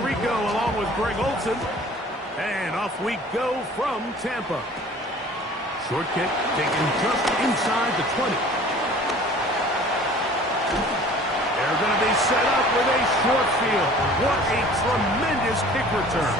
Rico along with Greg Olson. And off we go from Tampa. Short kick taken just inside the 20. They're going to be set up with a short field. What a tremendous kick return.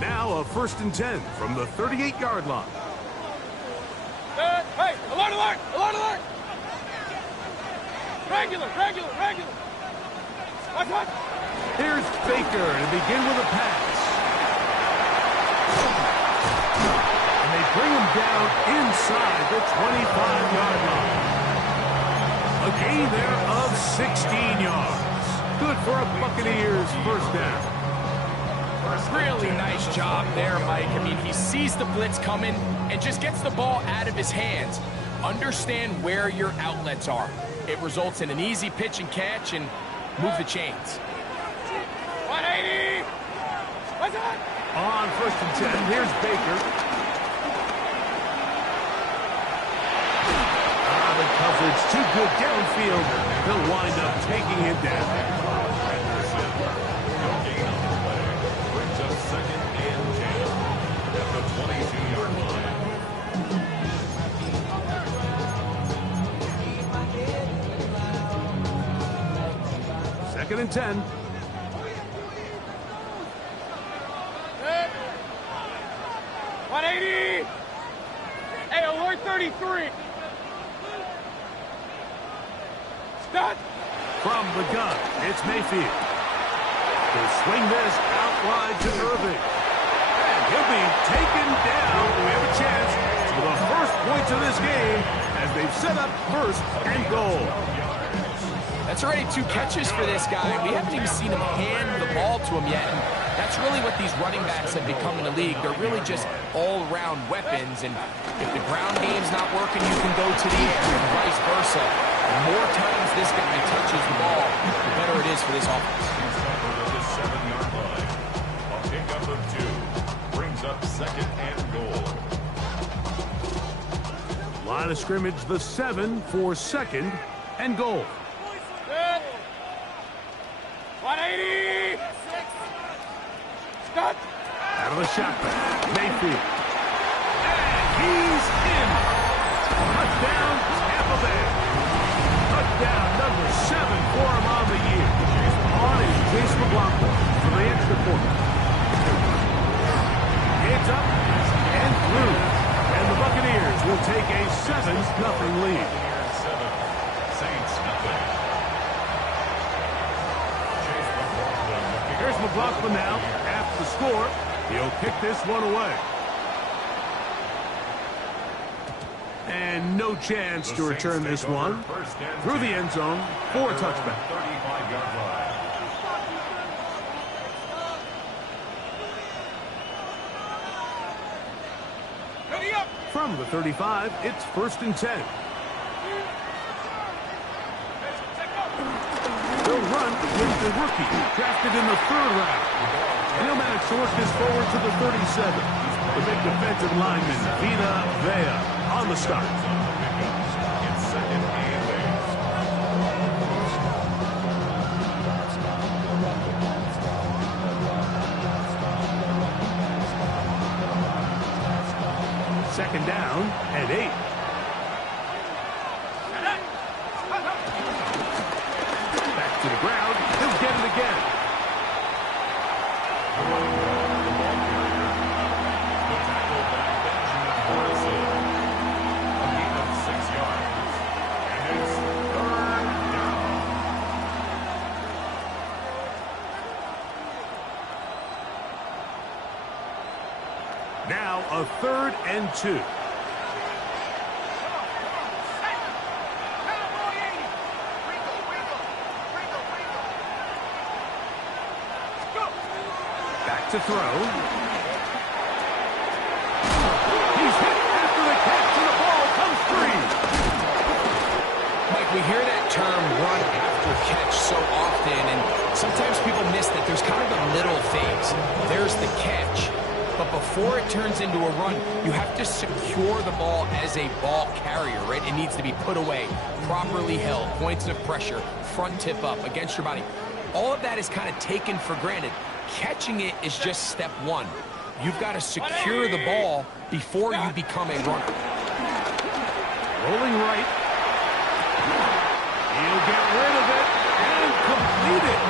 Now a 1st and 10 from the 38-yard line. Hey, alert, alert, alert, alert! Regular. What? Here's Baker to begin with a pass. And they bring him down inside the 25-yard line. A gain there of 16 yards. Good for a Buccaneers first down. Really nice job there, Mike. I mean, he sees the blitz coming and just gets the ball out of his hands. Understand where your outlets are. It results in an easy pitch and catch and move the chains. 180! What's that? On 1st and 10, here's Baker. The coverage too good downfield. He'll wind up taking it down. Second and 10. Hey. 180! Hey, alert 33! Stop! From the gun, it's Mayfield. He'll swing this out wide to Irving. And he'll be taken down. We have a chance for the first points of this game as they've set up 1st and goal. That's already 2 catches for this guy. We haven't even seen him hand the ball to him yet. And that's really what these running backs have become in the league. They're really just all-around weapons. And if the ground game's not working, you can go to the air and vice versa. The more times this guy touches the ball, the better it is for this offense. The 7-yard line. A pickup of 2 brings up 2nd and goal. Line of scrimmage, the 7 for 2nd and goal. 180! Stop! Out of the shotgun, Mayfield. And he's in. Touchdown, Tampa Bay. Touchdown number 7 for him on the year. On is Chase McLaughlin for the extra point. It's up and through. And the Buccaneers will take a 7-0 lead. Saints nothing. Here's McLaughlin now. After the score, he'll kick this one away. And no chance to return this one. Through the end zone for a touchback. 35-yard line. From the 35, it's 1st and 10. They'll run with the rookie, drafted in the 3rd round. And he'll manage to work this forward to the 37. The big defensive lineman, Vita Vea, on the start. It's 2nd and 8. Second down and 8. To the ground, he'll get it again. The tackle by Benjamin Harrison. A gain of 6 yards. And it's 3rd down. Now a 3rd and 2. To throw. He's hit after the catch, and the ball comes free. Mike, we hear that term run after catch so sometimes people miss that there's kind of a middle phase. There's the catch, but before it turns into a run, you have to secure the ball as a ball carrier, right? It needs to be put away, properly held, points of pressure, front tip up against your body. All of that is kind of taken for granted. Catching it is just step one. You've got to secure the ball before you become a runner. Rolling right. He'll get rid of it and complete it.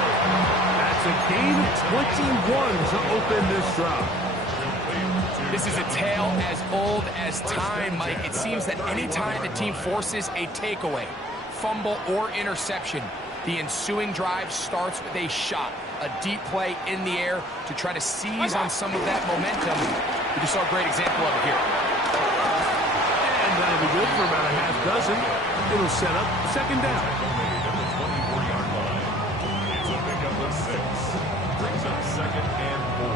That's a gain of 21 to open this drive. This is a tale as old as time, Mike. It seems that anytime the team forces a takeaway, fumble, or interception, the ensuing drive starts with a shot, a deep play in the air to try to seize on some of that momentum. We just saw a great example of it here. And that'll be good for about a half dozen. It'll set up second down. Made at the 24-yard line. It's a pickup of 6. Brings up second and 4.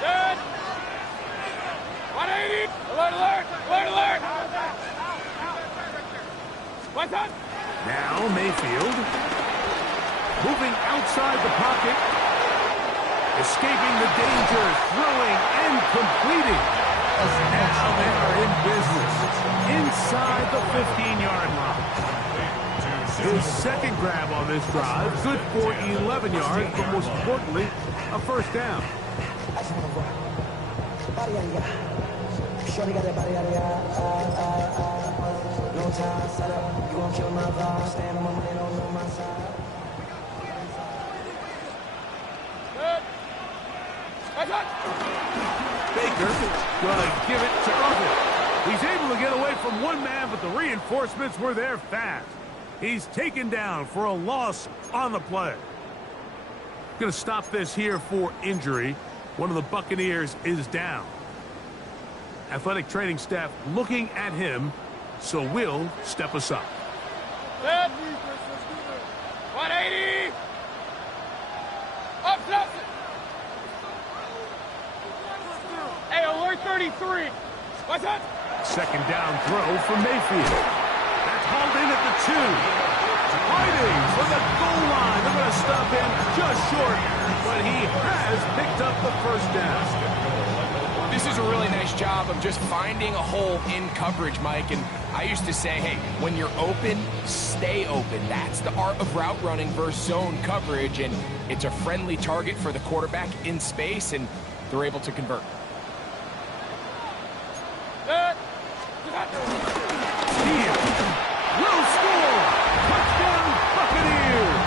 Good. 180. Alert, alert, alert, alert. What's up? Now Mayfield. Moving outside the pocket. Escaping the danger. Throwing and completing. Now they are in business. Inside the 15-yard line. His second grab on this drive. Good for 11 yards, but most importantly, a first down. Shorty got that body, no time, set up, you gon' kill my vibe, stand on my money, don't know my side. Good. What's up? Baker gonna give it to Irvin. He's able to get away from one man, but the reinforcements were there fast. He's taken down for a loss on the play. Gonna stop this here for injury. One of the Buccaneers is down. Athletic training staff looking at him, so we'll step aside. Good. 180. Up, Nelson. Hey, alert 33. What's up? Second down throw for Mayfield. That's hauled in at the 2. Fighting for the goal line. They're going to stop him just short, but he has picked up the first down. This is a really nice job of just finding a hole in coverage, Mike. And I used to say, hey, when you're open, stay open. That's the art of route running versus zone coverage. And it's a friendly target for the quarterback in space, and they're able to convert. Good. Here. Will score. Touchdown, Buccaneers.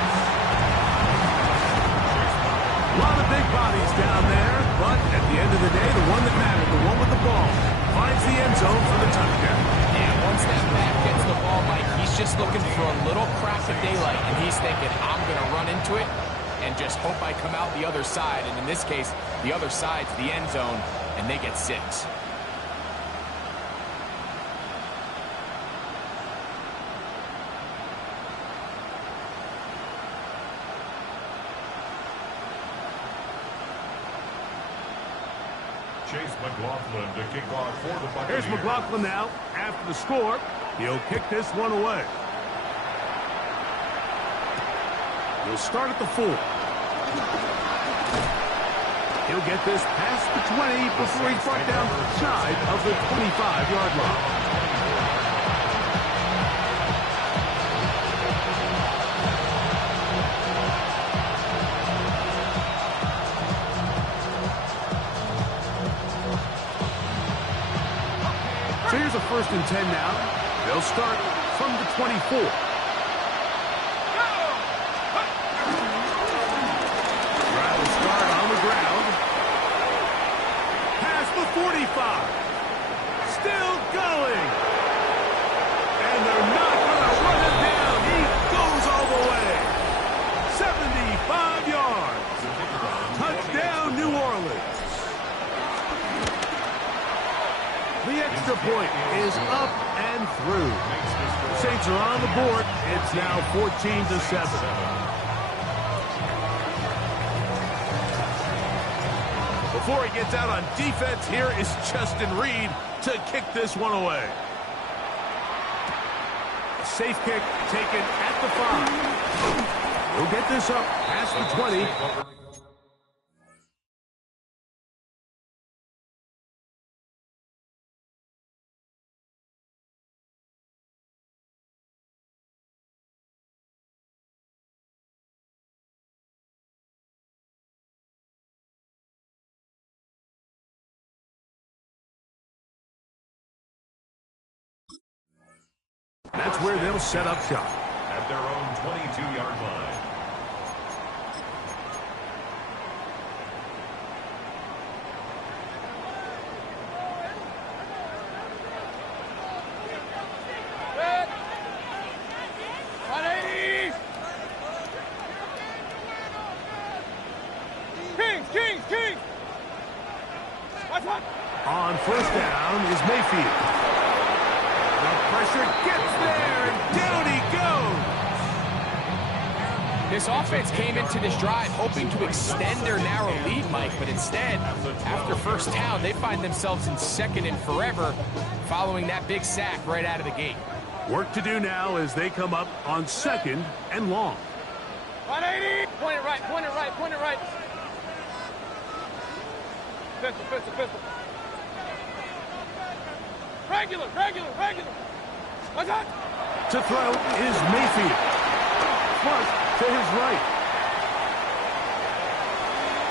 A lot of big bodies down there, but at the end of the day, the one that mattered, the one with the ball, finds the end zone for the touchdown. And once that back gets the ball, Mike, he's just looking for a little crack of daylight, and he's thinking, I'm going to run into it and just hope I come out the other side. And in this case, the other side's the end zone, and they get 6. Chase McLaughlin to kick off for the Buccaneers. Here's McLaughlin now. After the score, he'll kick this one away. He'll start at the 4. He'll get this past the 20 before he's brought down side of the 25-yard line. So here's a 1st and 10 now. They'll start from the 24. Rattle start on the ground. Past the 45. Still going. And they're not going to run him down. He goes all the way. 75 yards. Touchdown, New Orleans. The extra point is up and through. Saints are on the board. It's now 14-7. Before he gets out on defense, here is Justin Reed to kick this one away. safe kick taken at the 5. We'll get this up past the 20. That's where they'll set up shop. At their own 22-yard line. Set. 180. Kings. What's up? On first down is Mayfield. The pressure gets there, and down he goes. This offense came into this drive hoping to extend their narrow lead, Mike, but instead, after first down, they find themselves in second and forever following that big sack right out of the gate. Work to do now as they come up on second and long. 180. Point it right. Pistol. Regular. What's up? To throw is Mayfield. Flush to his right.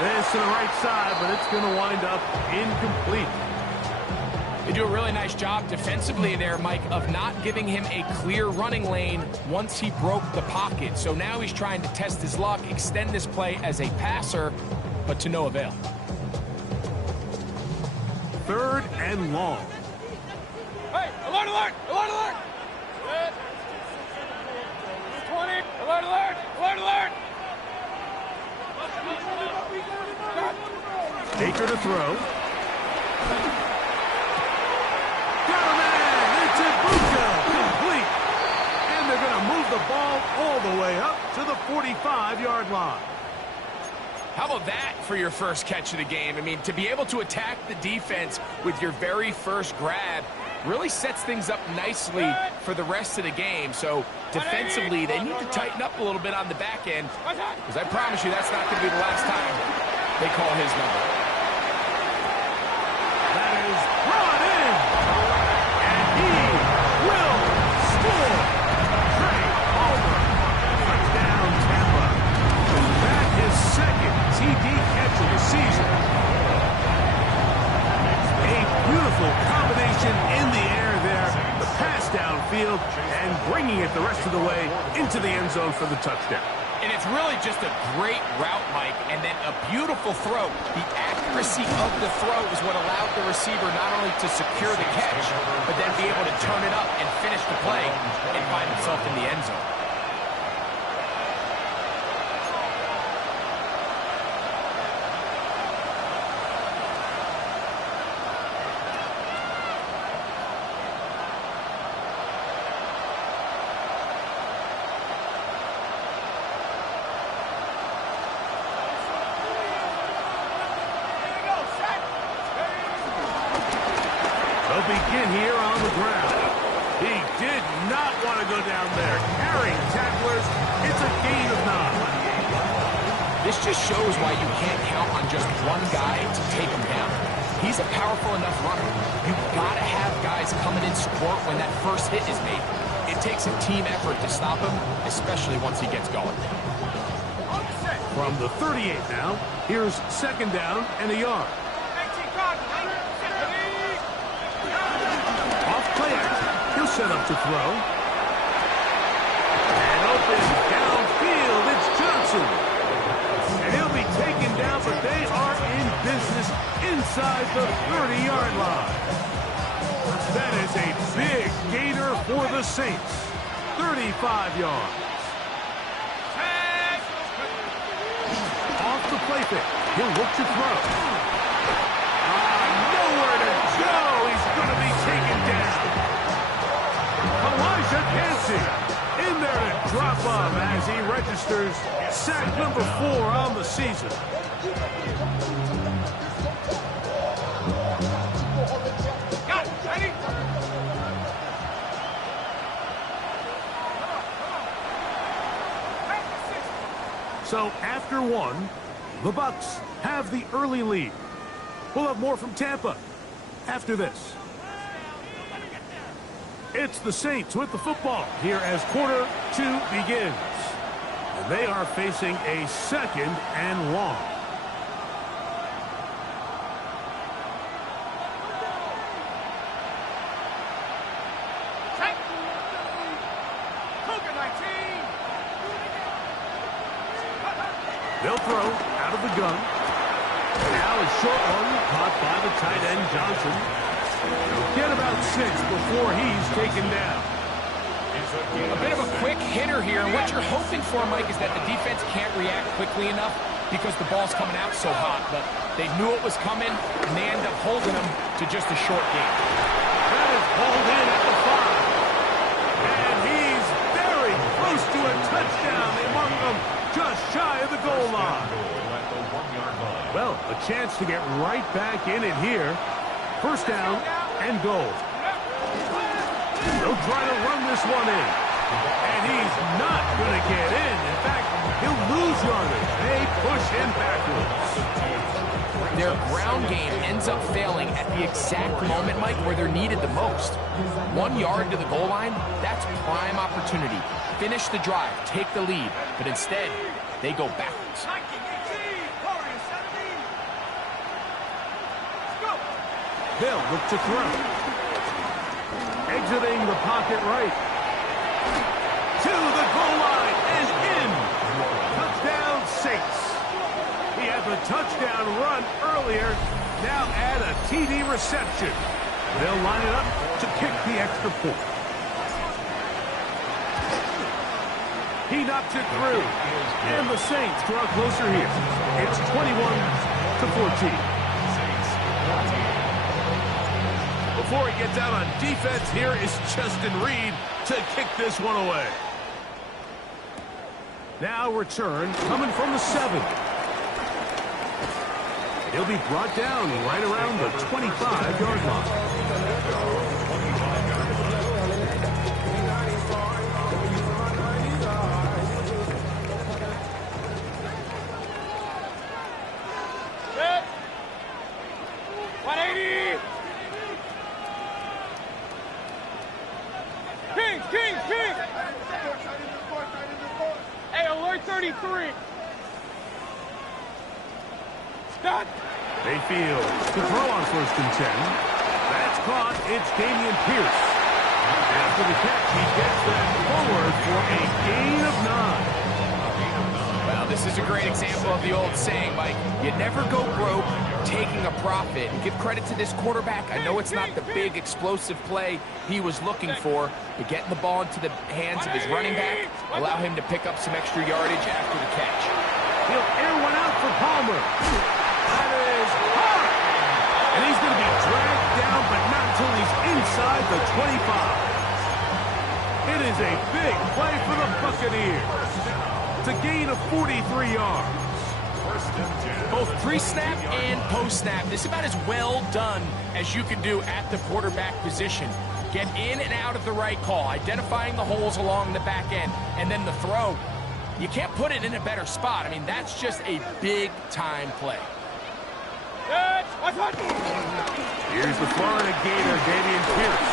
This to the right side, but it's going to wind up incomplete. They do a really nice job defensively there, Mike, of not giving him a clear running lane once he broke the pocket. So now he's trying to test his luck, extend this play as a passer, but to no avail. Third and long. Hey, alert! Set. 20. Alert! Baker to throw. Got him in! It's Buccs, complete! And they're going to move the ball all the way up to the 45-yard line. How about that for your first catch of the game? I mean, to be able to attack the defense with your very first grab really sets things up nicely for the rest of the game. So defensively, they need to tighten up a little bit on the back end, because I promise you that's not going to be the last time they call his number. That is brought in, and he will score. Trey Palmer, touchdown Tampa. That is second TD catch of the season. A beautiful combination in the air there, the pass downfield, and bringing it the rest of the way into the end zone for the touchdown. And it's really just a great route, Mike, and then a beautiful throw. The accuracy of the throw is what allowed the receiver not only to secure the catch, but then be able to turn it up and finish the play and find himself in the end zone. Begin here on the ground. He did not want to go down there. Carrying tacklers, it's a gain of 9. This just shows why you can't count on just one guy to take him down. He's a powerful enough runner. You've got to have guys coming in support when that first hit is made. It takes a team effort to stop him, especially once he gets going. From the 38 now, here's second down and a yard. He'll set up to throw. And open downfield, it's Johnson. And he'll be taken down, but they are in business inside the 30-yard line. That is a big gainer for the Saints. 35 yards. Off the play fake. He'll look to throw. Nowhere to go. He's going to be taken down. In there to drop up as he registers sack number 4 on the season. So after one, the Bucks have the early lead. We'll have more from Tampa after this. It's the Saints with the football here as quarter 2 begins. And they are facing a 2nd and long. They'll throw out of the gun. Now a short one caught by the tight end Johnson. They'll get about 6 before he's taken down. A bit of a quick hitter here, and what you're hoping for, Mike, is that the defense can't react quickly enough because the ball's coming out so hot. But they knew it was coming, and they end up holding them to just a short game. That is hauled in at the 5. And he's very close to a touchdown. They mark him just shy of the goal line. Well, a chance to get right back in it here. First down and goal. They'll try to run this one in. And he's not going to get in. In fact, he'll lose yardage. They push him backwards. Their ground game ends up failing at the exact moment, Mike, where they're needed the most. 1 yard to the goal line, that's prime opportunity. Finish the drive, take the lead, but instead, they go backwards. They'll look to throw. Exiting the pocket right. To the goal line and in. Touchdown Saints. He had the touchdown run earlier. Now add a TD reception. They'll line it up to kick the extra point. He knocks it through. And the Saints draw closer here. It's 21-14. Before he gets out on defense, here is Justin Reed to kick this one away. Now return coming from the 7. He'll be brought down right around the 25-yard line. Set. 180. King. Hey, alert 33. Stop. Mayfield to throw on 1st and 10. That's caught. It's Dameon Pierce. After the catch, he gets that forward for a gain of 9. Well, this is a great example of the old saying, Mike, you never go broke taking a profit. Give credit to this quarterback. I know it's not the big explosive play he was looking for, but getting the ball into the hands of his running back allow him to pick up some extra yardage after the catch. He'll air one out for Palmer. That is hard. And he's going to be dragged down, but not until he's inside the 25. It is a big play for the Buccaneers. It's a gain of 43 yards. Both pre-snap and post-snap, this is about as well done as you can do at the quarterback position. Get in and out of the right call, identifying the holes along the back end, and then the throw. You can't put it in a better spot. I mean, that's just a big-time play. Here's the Florida Gator, Dameon Pierce.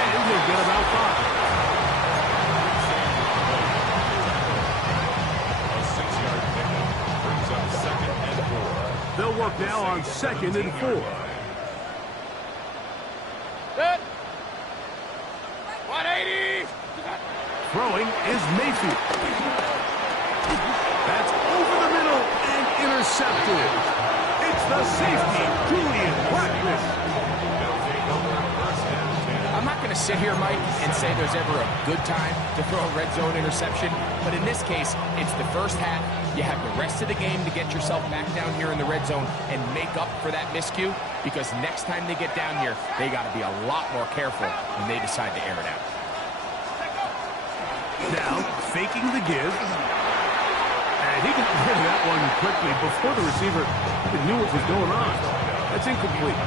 And he'll get about 5. They'll work now on 2nd and 4. Set. 180. Throwing is Mayfield. That's over the middle and intercepted. It's the safety, Julian Blackman. I'm not going to sit here, Mike, and say there's ever a good time to throw a red zone interception, but in this case, it's the first half. You have the rest of the game to get yourself back down here in the red zone and make up for that miscue, because next time they get down here, they got to be a lot more careful when they decide to air it out. Now, faking the give. And he can get that one quickly before the receiver even knew what was going on. That's incomplete.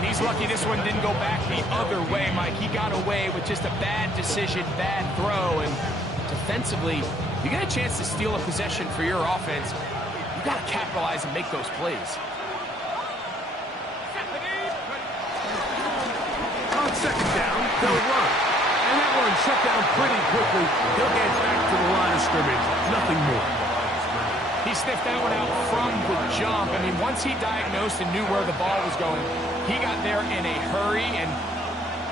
And he's lucky this one didn't go back the other way, Mike. He got away with just a bad decision, bad throw, and defensively, You get a chance to steal a possession for your offense, you got to capitalize and make those plays. On second down, they'll run. And that one shut down pretty quickly. He'll get back to the line of scrimmage. Nothing more. He sniffed that one out from the jump. I mean, once he diagnosed and knew where the ball was going, he got there in a hurry, and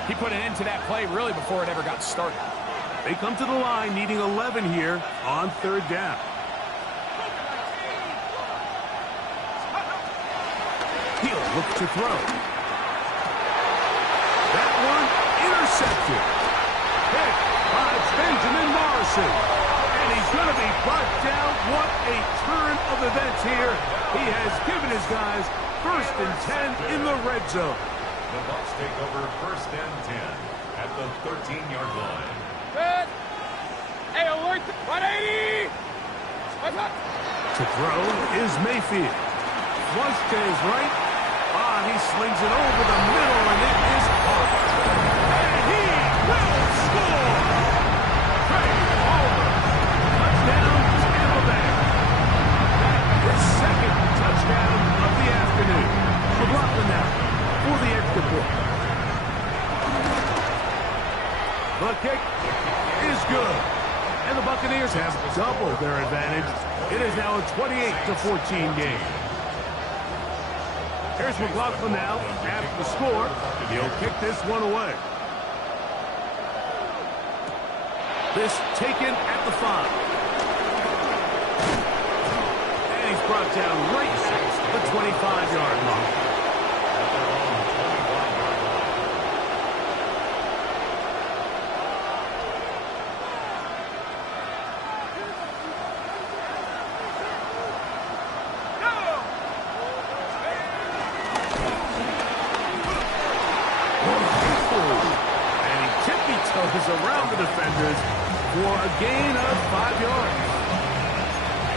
he put an end to that play really before it ever got started. They come to the line needing 11 here on third down. He'll look to throw. That one intercepted. Pick by Benjamin Morrison. And he's going to be brought down. What a turn of events here. He has given his guys 1st and 10 in the red zone. The Bucks take over 1st and 10 at the 13-yard line. Good. Hey, alert. 180. To throw is Mayfield. Flush to his right. He slings it over the middle, and it is hard. And he will score. Craig Palmer. Touchdown, Tampa Bay. His 2nd touchdown of the afternoon. McLaughlin now for the extra point. The kick is good. And the Buccaneers have doubled their advantage. It is now a 28-14 game. Here's McLaughlin now after the score. He'll kick this one away. This taken at the 5. And he's brought down right at the 25-yard line. Around the defenders for a gain of 5 yards.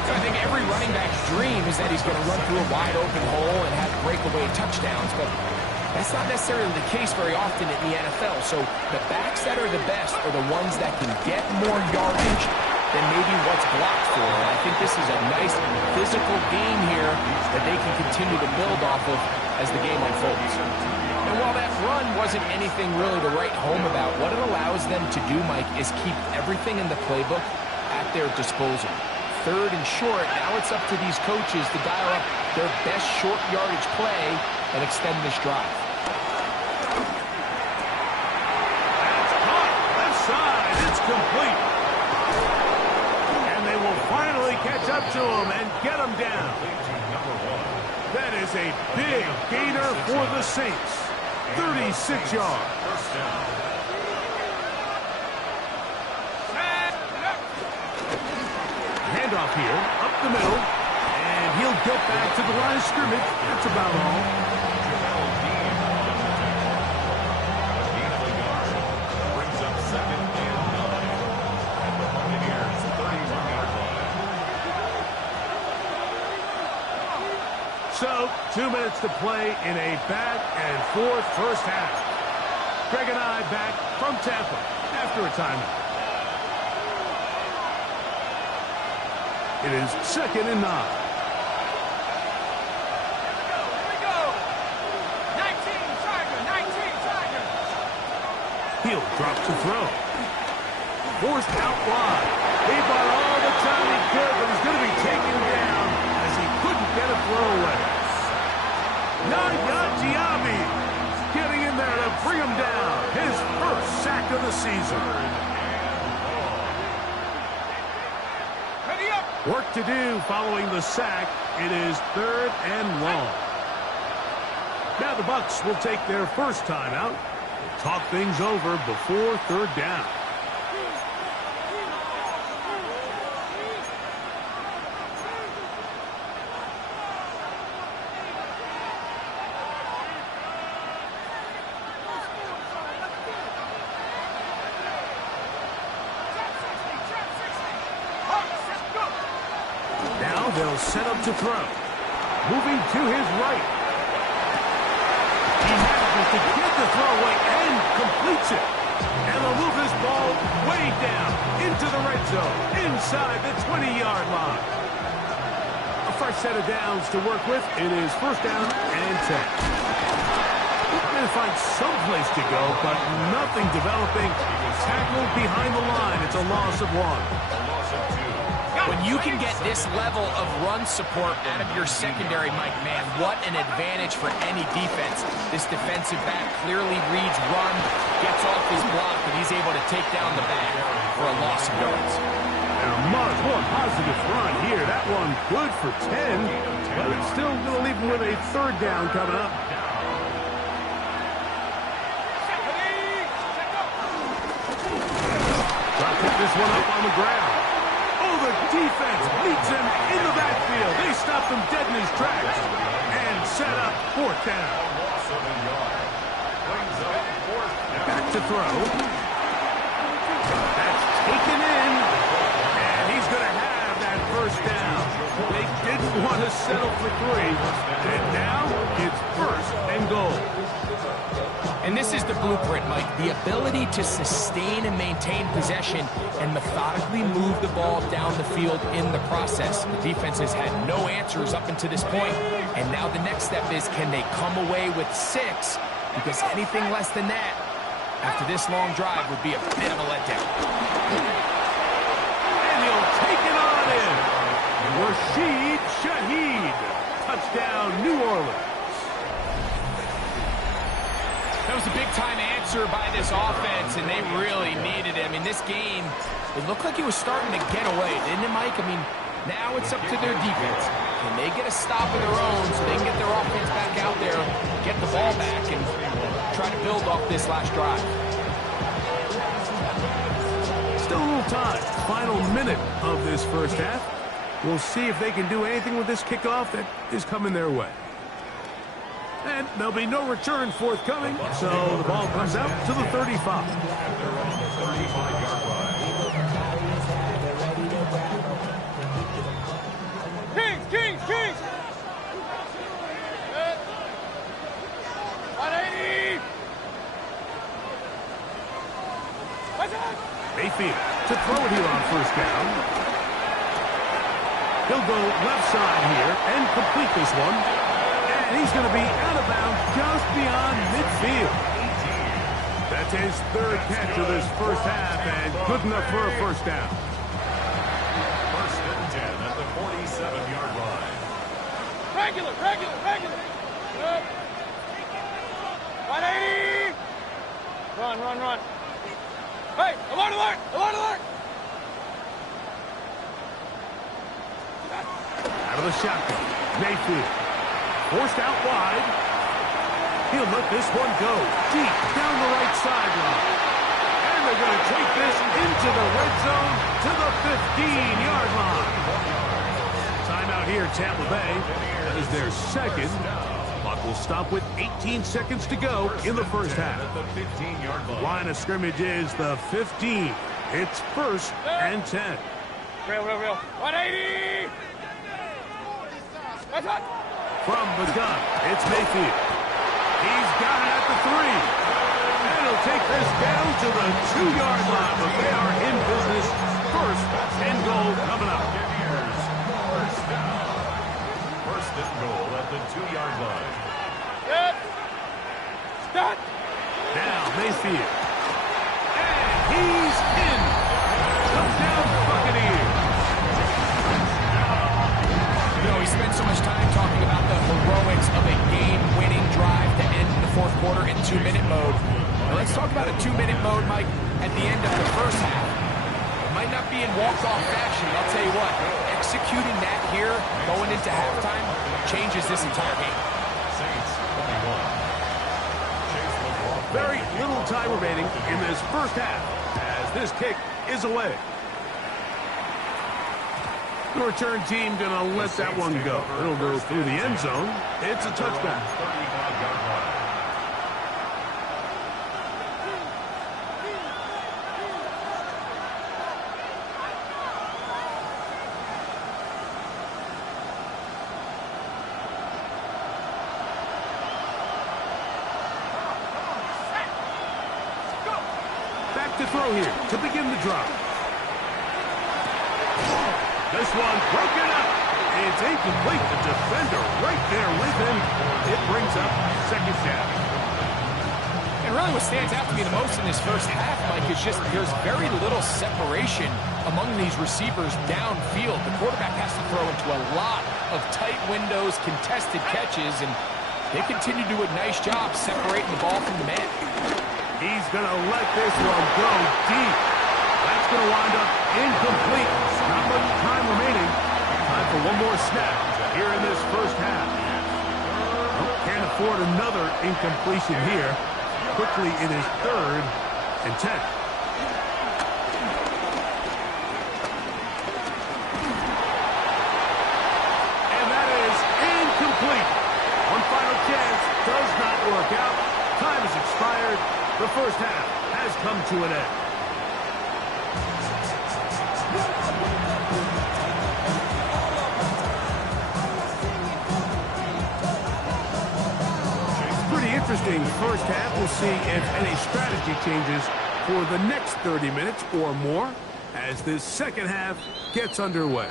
So I think every running back's dream is that he's going to run through a wide open hole and have breakaway touchdowns, but that's not necessarily the case very often in the NFL. So the backs that are the best are the ones that can get more yardage than maybe what's blocked for. And I think this is a nice physical game here that they can continue to build off of as the game unfolds. And while that run wasn't anything really to write home about, what it allows them to do, Mike, is keep everything in the playbook at their disposal. 3rd and short, now it's up to these coaches to dial up their best short yardage play and extend this drive. That's caught. Left side. It's complete. And they will finally catch up to him and get him down. That is a big gainer for the Saints. 36 yards. Handoff here, up the middle, and he'll get back to the line of scrimmage. That's about all. Brings up 2nd and 9 at the Buccaneers' 31-yard line. So, 2 minutes to play in a back-and-forth first half. Greg and I back from Tampa after a timeout. It is 2nd and 9. Here we go. 19, Tiger. 19, Tiger. He'll drop to throw. Forced out wide. He bought all the time he could, but he's going to be taken down as he couldn't get a throw away. Yaya Diaby getting in there to bring him down. His 1st sack of the season. Ready up. Work to do following the sack. It is 3rd and long. Now the Bucks will take their first timeout. We'll talk things over before 3rd down. They'll set up to throw. Moving to his right. He manages to get the throw away and completes it. And they'll move this ball way down into the red zone, inside the 20-yard line. A fresh set of downs to work with. It is first down and 10. Trying to find some place to go, but nothing developing. Tackled behind the line. It's a loss of 1. A loss of 2. When you can get this level of run support out of your secondary, Mike, man, what an advantage for any defense. This defensive back clearly reads run, gets off his block, and he's able to take down the back for a loss of yards. And a much more positive run here. That one good for 10, but it's still going to leave him with a third down coming up. Try to pick this one up on the ground. Oh, the defense meets him in the backfield. They stop him dead in his tracks and set up fourth down. Loss of a yard. Brings up fourth down. Back to throw. That's taken in. And he's going to have that first down. They didn't want to settle for 3. And now it's first and goal. And this is the blueprint, Mike. The ability to sustain and maintain possession and methodically move the ball down the field in the process. The defense has had no answers up until this point, and now the next step is, can they come away with 6? Because anything less than that, after this long drive, would be a bit of a letdown. And he'll take it on in. Rashid Shaheed. Touchdown, New Orleans. That was a big-time answer by this offense, and they really needed it. I mean, this game, it looked like it was starting to get away, didn't it, Mike? I mean, now it's up to their defense. Can they get a stop of their own so they can get their offense back out there, get the ball back, and try to build off this last drive? Still a little time. Final minute of this first half. We'll see if they can do anything with this kickoff that is coming their way. And there'll be no return forthcoming, so the ball comes out to the 35. And they're on the 35-yard line. Kings! Good. 180! What's that? Mayfield to throw it here on first down. He'll go left side here and complete this one. And he's going to be out of bounds just beyond midfield. That's his third catch of this first half, and good enough for a first down. First and 10 at the 47-yard line. Regular. Good. 180! Run. Hey, alert! Out of the shotgun, Mayfield. Forced out wide. He'll let this one go deep down the right sideline. And they're going to take this into the red zone to the 15-yard line. Timeout here, Tampa Bay. That is their second. Clock will stop with 18 seconds to go in the first half. At the 15-yard line. Line of scrimmage is the 15. It's first and 10. Real. 180! That's hot! From the gun, it's Mayfield. He's got it at the 3. And he'll take this down to the 2-yard line, but they are in business. First and goal coming up. Here's first down. First and goal at the 2-yard line. Good. Start! Now Mayfield. And he's in. Touchdown Buccaneers. You know, we spent so much time talking about the heroics of a game-winning drive to end the fourth quarter in 2-minute mode. Now let's talk about a 2-minute mode, Mike, at the end of the first half. It might not be in walk-off fashion, but I'll tell you what, executing that here, going into halftime, changes this entire game. Saints 21. Very little time remaining in this first half as this kick is away. The return team going to let that one go. It'll go through the end zone. It's a touchback. 35-yard line. to throw here to begin the drive. This one broken up. It's incomplete. The defender right there with him. It brings up second down. And really what stands out to me the most in this first half, Mike, is just there's very little separation among these receivers downfield. The quarterback has to throw into a lot of tight windows, contested catches, and they continue to do a nice job separating the ball from the man. He's going to let this one go deep. That's going to wind up incomplete. Not much time remaining. Time for one more snap here in this first half. Well, can't afford another incompletion here. Quickly in his 3rd and 10. And that is incomplete. One final chance does not work out. Time has expired. The first half has come to an end. Interesting first half. We'll see if any strategy changes for the next 30 minutes or more as this second half gets underway.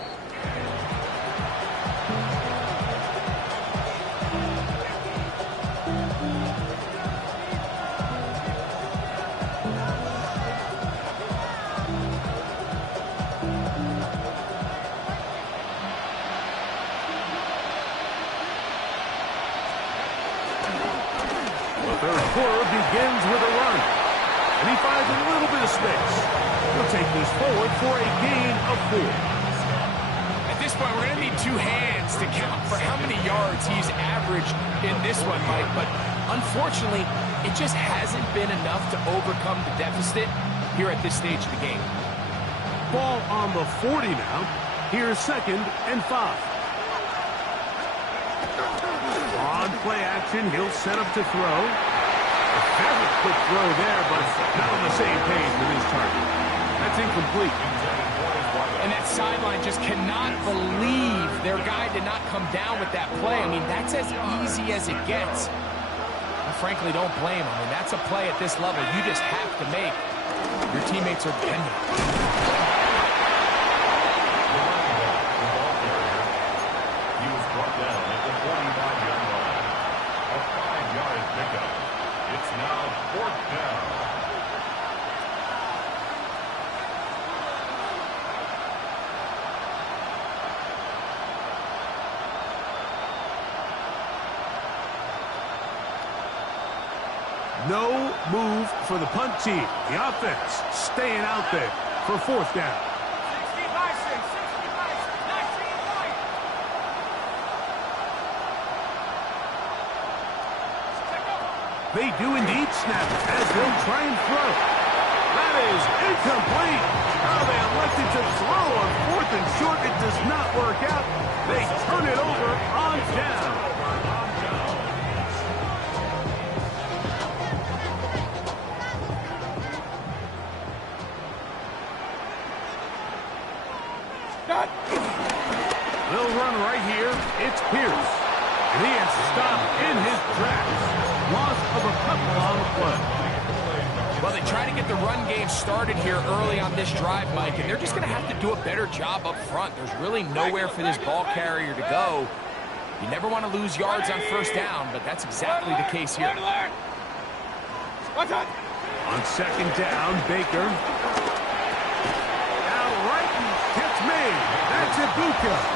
Third quarter begins with a run, and he finds a little bit of space. He'll take this forward for a gain of 4. At this point, we're going to need 2 hands to count for how many yards he's averaged in this one, Mike. But unfortunately, it just hasn't been enough to overcome the deficit here at this stage of the game. Ball on the 40 now. Here's 2nd and 5. On play action, he'll set up to throw. A fairly quick throw there, but not on the same page with his target. That's incomplete. And that sideline just cannot believe their guy did not come down with that play. I mean, that's as easy as it gets. I frankly don't blame him. I mean, that's a play at this level you just have to make. Your teammates are dependent on it. He was brought down at the 45-yard line. A 5-yard pickup. It's now 4th down. No move for the punt team. The offense staying out there for 4th down. They do indeed snap as they'll try and throw. That is incomplete. Now they elected to throw on 4th and short. It does not work out. They turn it over on down. They'll run right here. It's Pierce. And he is stopped in his tracks. Loss of a couple on the play. Well, they try to get the run game started here early on this drive, Mike, and they're just going to have to do a better job up front. There's really nowhere for this ball carrier to go. You never want to lose yards on 1st down, but that's exactly the case here. On 2nd down, Baker. Now right gets made. That's Ibuka.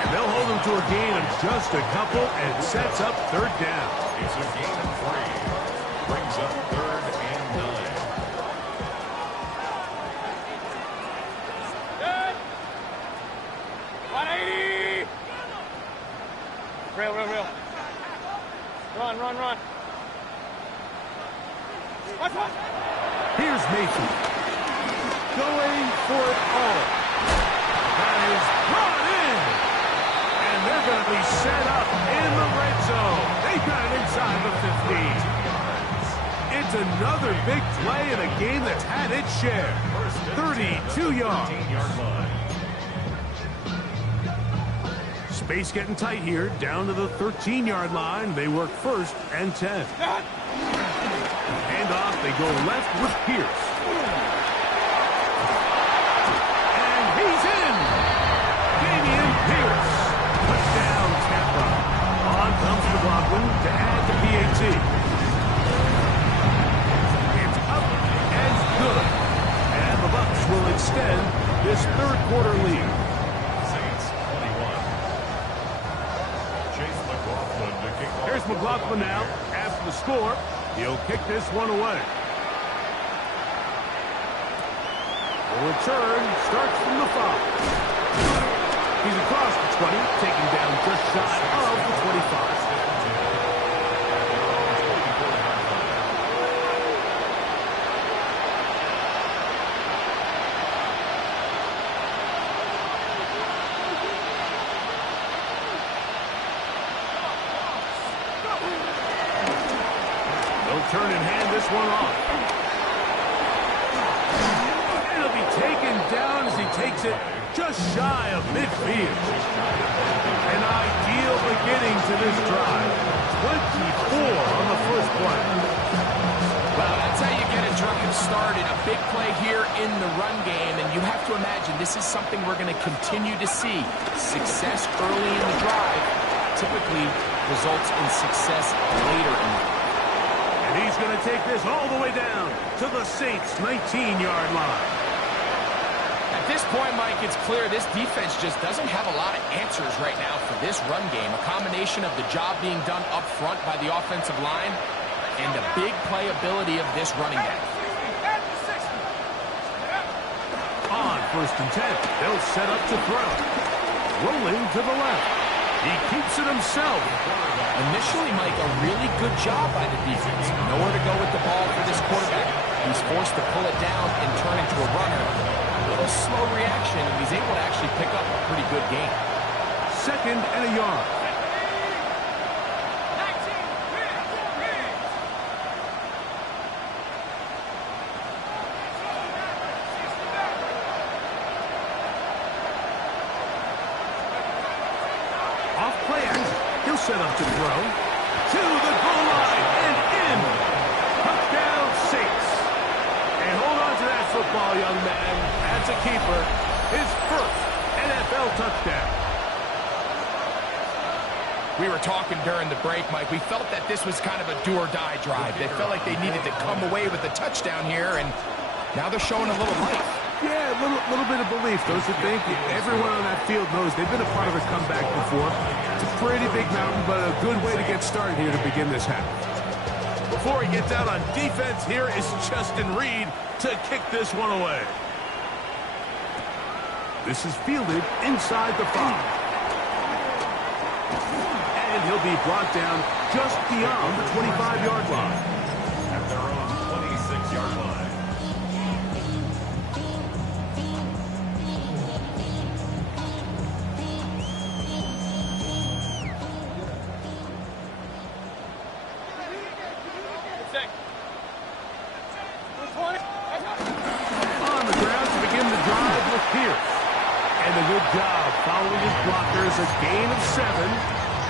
And they'll hold him to a gain of just a couple and sets up 3rd down. It's a gain of 3. Brings up 3rd and 9. Good. 180. Real. Run. What's? Here's Mason. Going for it all. That is brought in. And they're going to be set up in the red zone. They got it inside the 15. It's another big play in a game that's had its share. 32 yards. Space getting tight here. Down to the 13-yard line. They work 1st and 10. Hand off, they go left with Pierce. And he's in! Damian Pierce. Touchdown, Tampa. On comes McLaughlin to add the PAT. It's up and good. And the Bucks will extend this third quarter lead. Saints 21. Chase McLaughlin to kick off. Here's McLaughlin now. After the score, he'll kick this one away. The return starts from the 5. He's across the 20, taking down just shy of the 25. They'll turn and hand this one off. It'll be taken down as he takes it just shy of midfield. An ideal beginning to this drive. 24 on the first play. Well, that's how you get a drive started. A big play here in the run game, and you have to imagine this is something we're going to continue to see. Success early in the drive typically results in success later in the drive. And he's going to take this all the way down to the Saints' 19-yard line. At this point, Mike, it's clear this defense just doesn't have a lot of answers right now for this run game. A combination of the job being done up front by the offensive line and the big playability of this running back. On 1st and 10, they'll set up to throw. Rolling to the left. He keeps it himself. Initially, Mike, a really good job by the defense. Nowhere to go with the ball for this quarterback. He's forced to pull it down and turn into a runner. A little slow reaction, and he's able to actually pick up a pretty good game. 2nd and a yard. Off play action. He'll set up to throw. To the goal line and in. Touchdown, Saints. And hold on to that football, young man. That's a keeper. His first NFL touchdown. We were talking during the break, Mike. We felt that this was kind of a do-or-die drive. They felt like they needed to come away with a touchdown here, and now they're showing a little life. Yeah, a little bit of belief, don't you think? Everyone on that field knows they've been a part of a comeback before. It's a pretty big mountain, but a good way to get started here to begin this half. Before he gets out on defense, here is Justin Reed to kick this one away. This is fielded inside the 5. And he'll be brought down just beyond the 25-yard line. At their own 26-yard line. On the ground to begin the drive with Pierce. And a good job following his blockers, a gain of 7.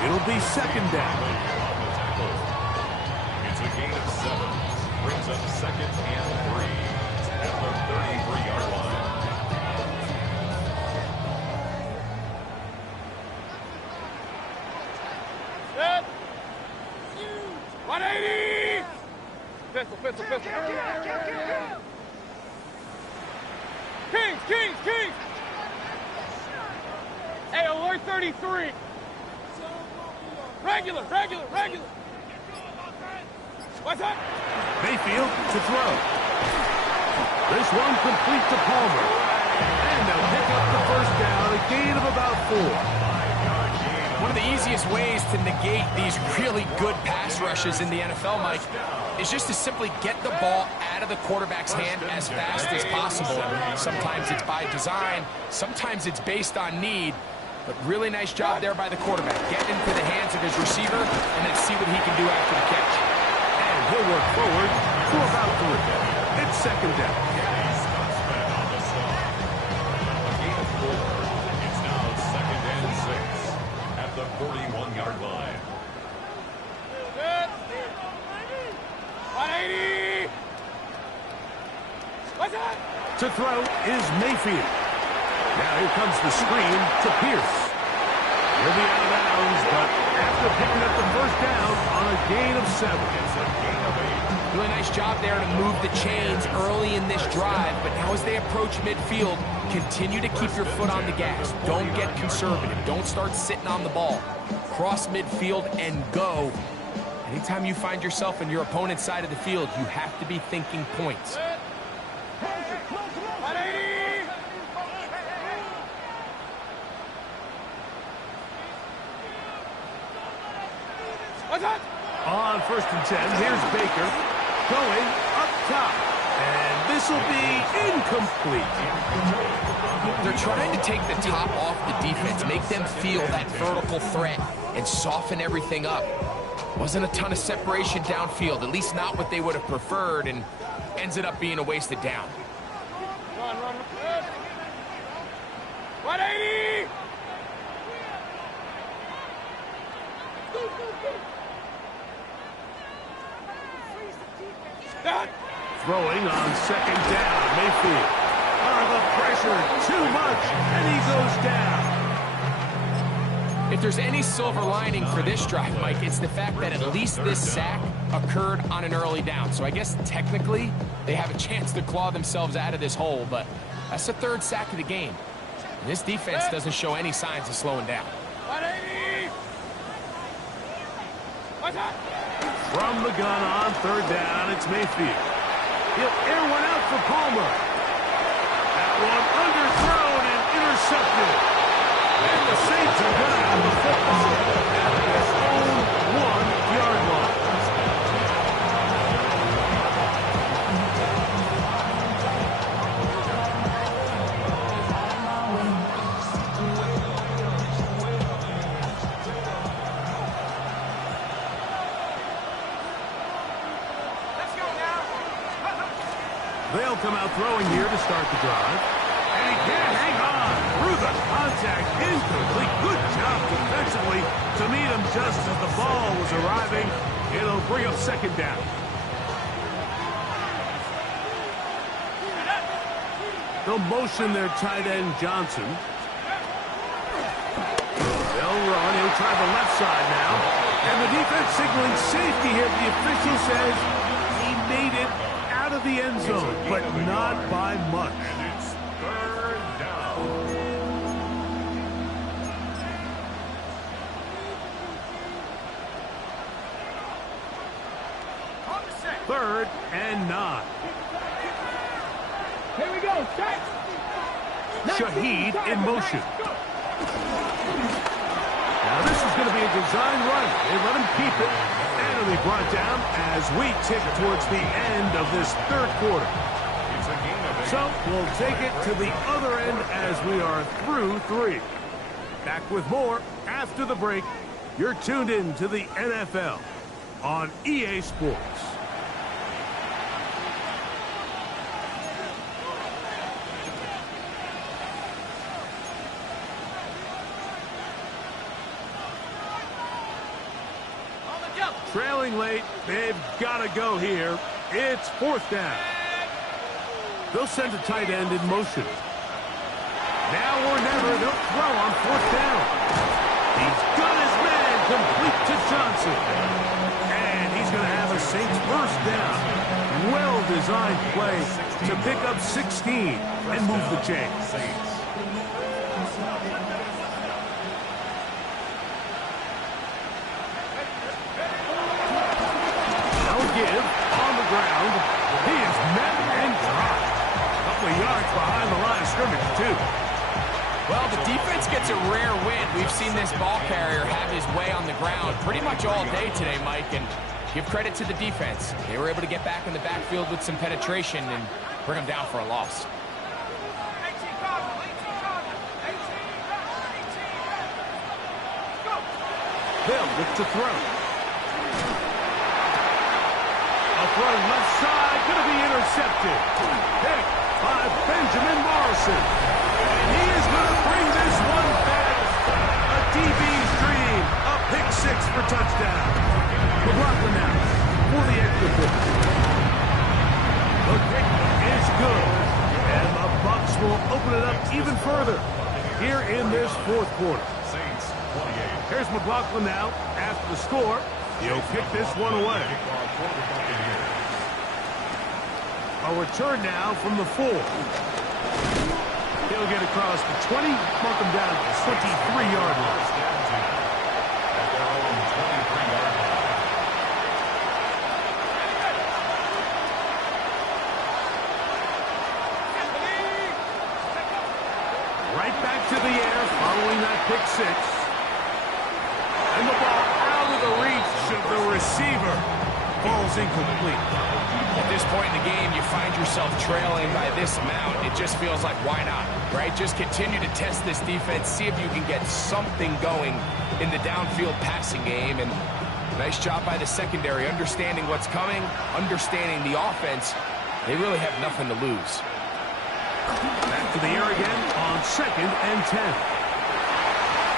It'll be 2nd down. It's a gain of 7. Brings up 2nd and 3 at the 33-yard line. Set. 180. Pistol. Kings. Hey, alert 33. Regular. What's up? Mayfield to throw. This one complete to Palmer. And they'll pick up the first down, a gain of about 4. One of the easiest ways to negate these really good pass rushes in the NFL, Mike, is just to simply get the ball out of the quarterback's hand as fast as possible. Sometimes it's by design, sometimes it's based on need, but really nice job there by the quarterback. Get into the hands of his receiver and then see what he can do after the catch. And he'll work forward to about 3. It's 2nd down. It's now 2nd and 6 at the 41-yard line. Good. 180. What's that? To throw is Mayfield. Now here comes the screen to Pierce. He'll be out of bounds, but after picking up the first down on a gain of 7. It's a gain of 8. Really nice job there to move the chains early in this drive, but now as they approach midfield, continue to keep your foot on the gas. Don't get conservative. Don't start sitting on the ball. Cross midfield and go. Anytime you find yourself in your opponent's side of the field, you have to be thinking points. 180. What's that? On 1st and 10, here's Baker going up top. And this will be incomplete. They're trying to take the top off the defense, make them feel that vertical threat, and soften everything up. Wasn't a ton of separation downfield, at least not what they would have preferred, and ends it up being a wasted down. Run. 180. Done. Throwing on 2nd down, Mayfield. The pressure, too much, and he goes down. If there's any silver lining for this drive, Mike, it's the fact that at least this sack occurred on an early down. So I guess technically they have a chance to claw themselves out of this hole, but that's the 3rd sack of the game. And this defense doesn't show any signs of slowing down. 180. What's that? From the gun on 3rd down, it's Mayfield. He'll air one out for Palmer. That one underthrown and intercepted. And the Saints are going to have the football at their own 1-yard line. They'll come out throwing here to start the drive. And he can't hang on through the contact. Incomplete. Good job defensively to meet him just as the ball was arriving. It'll bring up 2nd down. They'll motion their tight end Johnson. They'll run. He'll try the left side now. And the defense signaling safety here. The official says he made it out of the end zone, but not by much. And it's 3rd down. Third and 9. Here we go. Check. Shaheed in motion. Now this is going to be a design run. They let him keep it. And it'll be brought down as we tick towards the end of this 3rd quarter. It's a gain of 8. So we'll take it to the other end as we are through 3. Back with more after the break. You're tuned in to the NFL on EA Sports. Trailing late, they've got to go here. It's 4th down. They'll send a tight end in motion. Now or never, they'll throw on 4th down. He's got his man complete to Johnson. And he's going to have a Saints 1st down. Well-designed play to pick up 16 and move the chains. On the ground, he is met and dropped. A couple of yards behind the line of scrimmage, too. Well, the defense gets a rare win. We've seen this ball carrier have his way on the ground pretty much all day today, Mike, and give credit to the defense. They were able to get back in the backfield with some penetration and bring them down for a loss. Bill with the throw. A throw left side, going to be intercepted. Pick by Benjamin Morrison. And he is going to bring this one back. A DB's dream. A pick 6 for touchdown. McLaughlin now for the extra point. The kick is good. even further here in this fourth quarter. Saints 28. Here's McLaughlin now after the score. He'll kick this one away. A return now from the 4. He'll get across the 20, mark him down to the 23-yard line. Right back to the air following that pick 6. And the ball out of the reach of the receiver. Ball's incomplete. At this point in the game, you find yourself trailing by this amount. It just feels like, why not, right? Just continue to test this defense, see if you can get something going in the downfield passing game. And nice job by the secondary, understanding what's coming, understanding the offense. They really have nothing to lose. Back to the air again on 2nd and 10.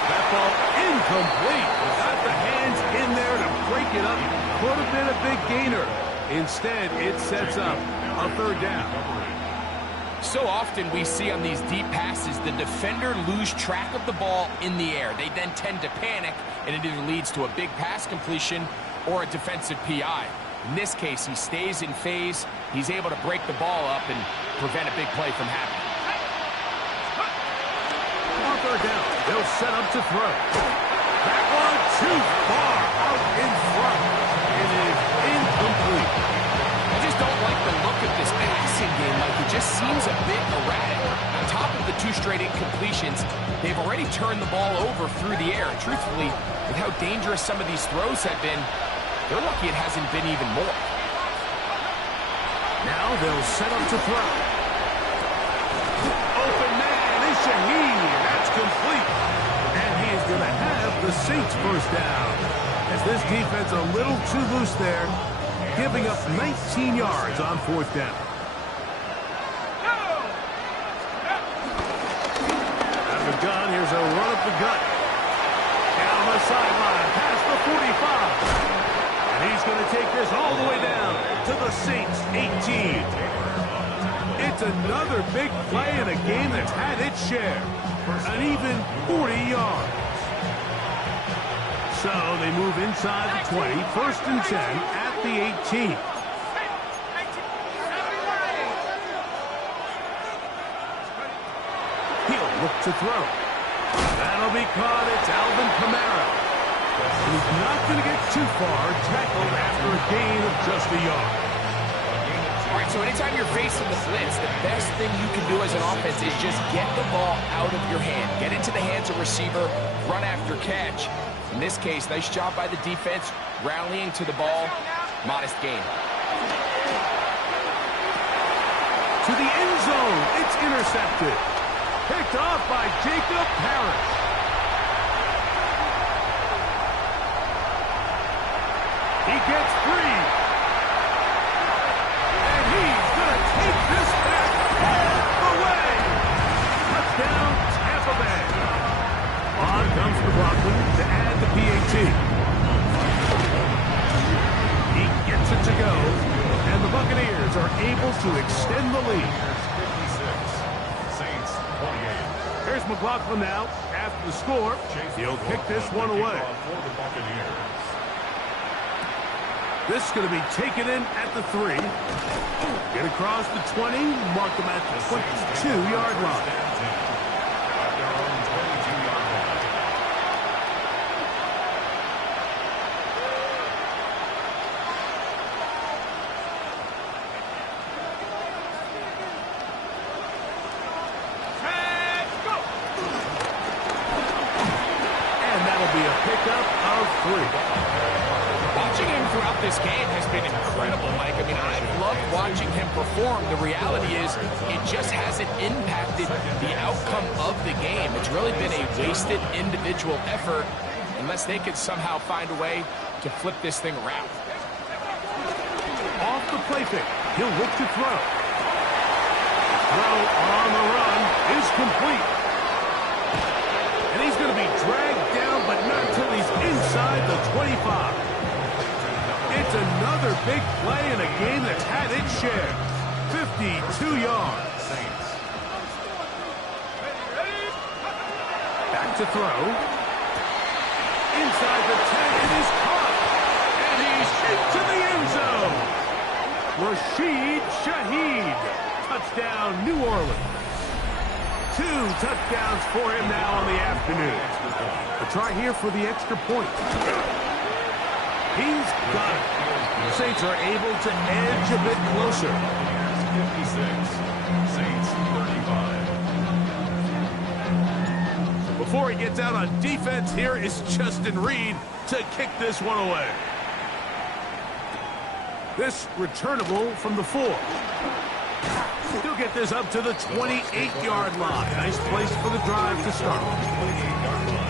That ball incomplete. Got the hands in there to break it up. Could have been a big gainer. Instead, it sets up a 3rd down. So often we see on these deep passes, the defender lose track of the ball in the air. They then tend to panic, and it either leads to a big pass completion or a defensive PI. In this case, he stays in phase. He's able to break the ball up and prevent a big play from happening. On 3rd down, they'll set up to throw. That one too far out in front. It is incomplete. I just don't like the look of this passing game. Like, it just seems a bit erratic. On top of the 2 straight incompletions, they've already turned the ball over through the air. Truthfully, with how dangerous some of these throws have been, they're lucky it hasn't been even more. Now they'll set up to throw. Open man is Shaheed. That's complete. And he is going to have the Saints first down. As this defense a little too loose there, giving up 19 yards on 4th down. Out of the gun, here's a run up the gut. Down the sideline, past the 45. And he's going to take this all the way down to the Saints 18. It's another big play in a game that's had its share. An even 40 yards. So they move inside the 20, 1st and 10 at the 18. He'll look to throw. That'll be caught. It's Alvin Kamara. He's not going to get too far, tackled after a gain of just a yard. All right, so anytime you're facing the blitz, the best thing you can do as an offense is just get the ball out of your hand. Get into the hands of receiver, run after catch. In this case, nice job by the defense, rallying to the ball. Modest gain. To the end zone, it's intercepted. Picked off by Jacob Parrish. He gets 3. And he's going to take this back all the way. Touchdown, Tampa Bay. On comes McLaughlin to add the PAT. He gets it to go. And the Buccaneers are able to extend the lead. 56. Saints 28. Here's McLaughlin now after the score. He'll kick this one away. For the Buccaneers. This is going to be taken in at the 3. Get across the 20, mark them at the 22-yard line. At their own 22-yard line. And that'll be a pickup of 3. Watching him throughout this game has been incredible, Mike. I mean, I've loved watching him perform. The reality is it just hasn't impacted the outcome of the game. It's really been a wasted individual effort unless they can somehow find a way to flip this thing around. Off the play fake, he'll look to throw. Throw on the run is complete. And he's going to be dragged down, but not until he's inside the 25. It's another big play in a game that's had its share. 52 yards. Saints. Back to throw. Inside the 10, it is caught. And he's into the end zone. Rashid Shaheed. Touchdown, New Orleans. 2 touchdowns for him now on the afternoon. A try here for the extra point. He's got it. The Saints are able to edge a bit closer. 56. Saints 35. Before he gets out on defense, here is Justin Reed to kick this one away. This returnable from the 4. He'll get this up to the 28-yard line. Nice place for the drive to start. 28-yard line.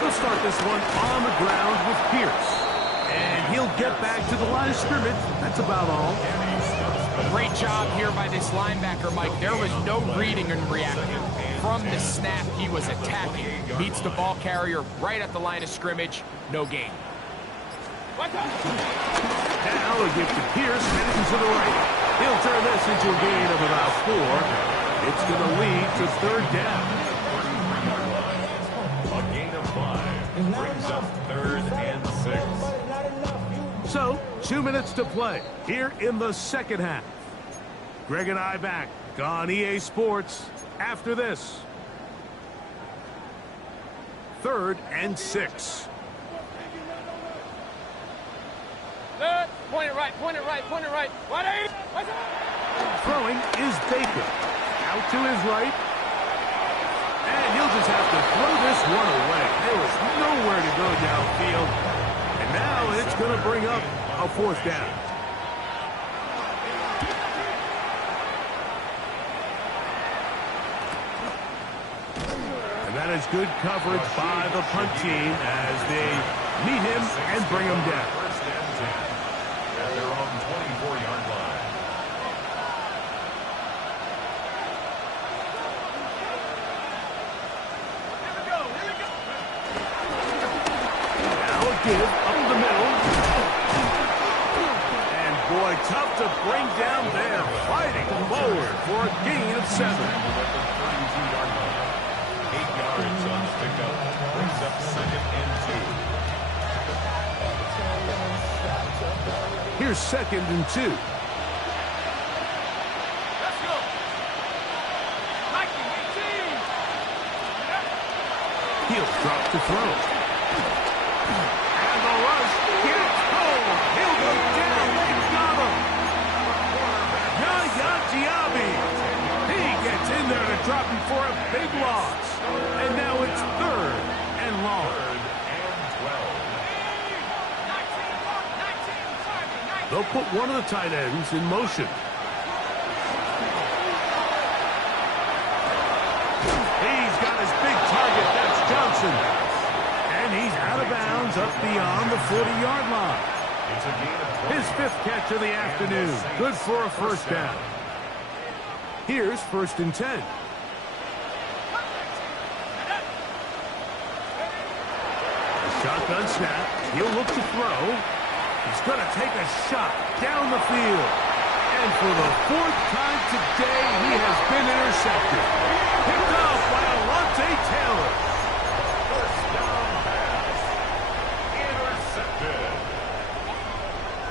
They'll start this one on the ground with Pierce. And he'll get back to the line of scrimmage. That's about all. Great job here by this linebacker, Mike. There was no reading and reacting. From the snap, he was attacking. Meets the ball carrier right at the line of scrimmage. No gain. Now a gift to Pierce, heading to the right. He'll turn this into a gain of about 4. It's going to lead to third down. A gain of 5 brings up 3rd and 6. So, 2 minutes to play here in the second half. Greg and I back on EA Sports after this. 3rd and 6. Point it right, point it right, point it right. 180. Throwing is Baker. Out to his right. And he'll just have to throw this one away. There was nowhere to go downfield. And now it's going to bring up a 4th down. And that is good coverage by the punt team as they meet him and bring him down. 1st and 10 at their own 24-yard line. Now a give up the middle. And boy, tough to bring down there. Fighting forward for a gain of 7. At the 32-yard line. 8 yards on the pickup. Brings up 2nd and 2. Here's 2nd and 2. Let's go. 1918. He'll drop to throw. And the rush gets home. He'll go down. They've got him. Yaya Diaby. He gets in there to drop him for a big loss. And now it's 3rd and long. 3rd and 12. They'll put one of the tight ends in motion. He's got his big target. That's Johnson. And he's out of bounds up beyond the 40-yard line. It's a gain of 20. His 5th catch of the afternoon. Good for a 1st down. Here's 1st and 10. Shotgun snap. He'll look to throw. He's going to take a shot down the field. And for the 4th time today, he has been intercepted. Picked off by Alontae Taylor. 1st down pass. Intercepted.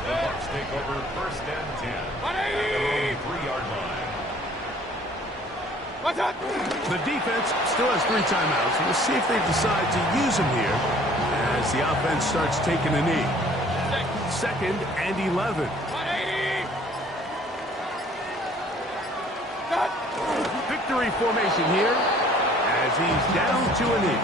The Bucks take over 1st and 10. At their own 3-yard line. What's up? The defense still has 3 timeouts. We'll see if they decide to use them here as the offense starts taking a knee. 2nd and 11. 180. Victory formation here as he's down to a knee.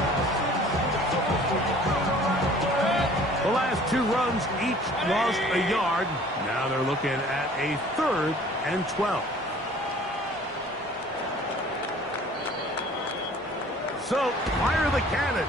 The last 2 runs each lost a yard. Now they're looking at a 3rd and 12. So, fire the cannon.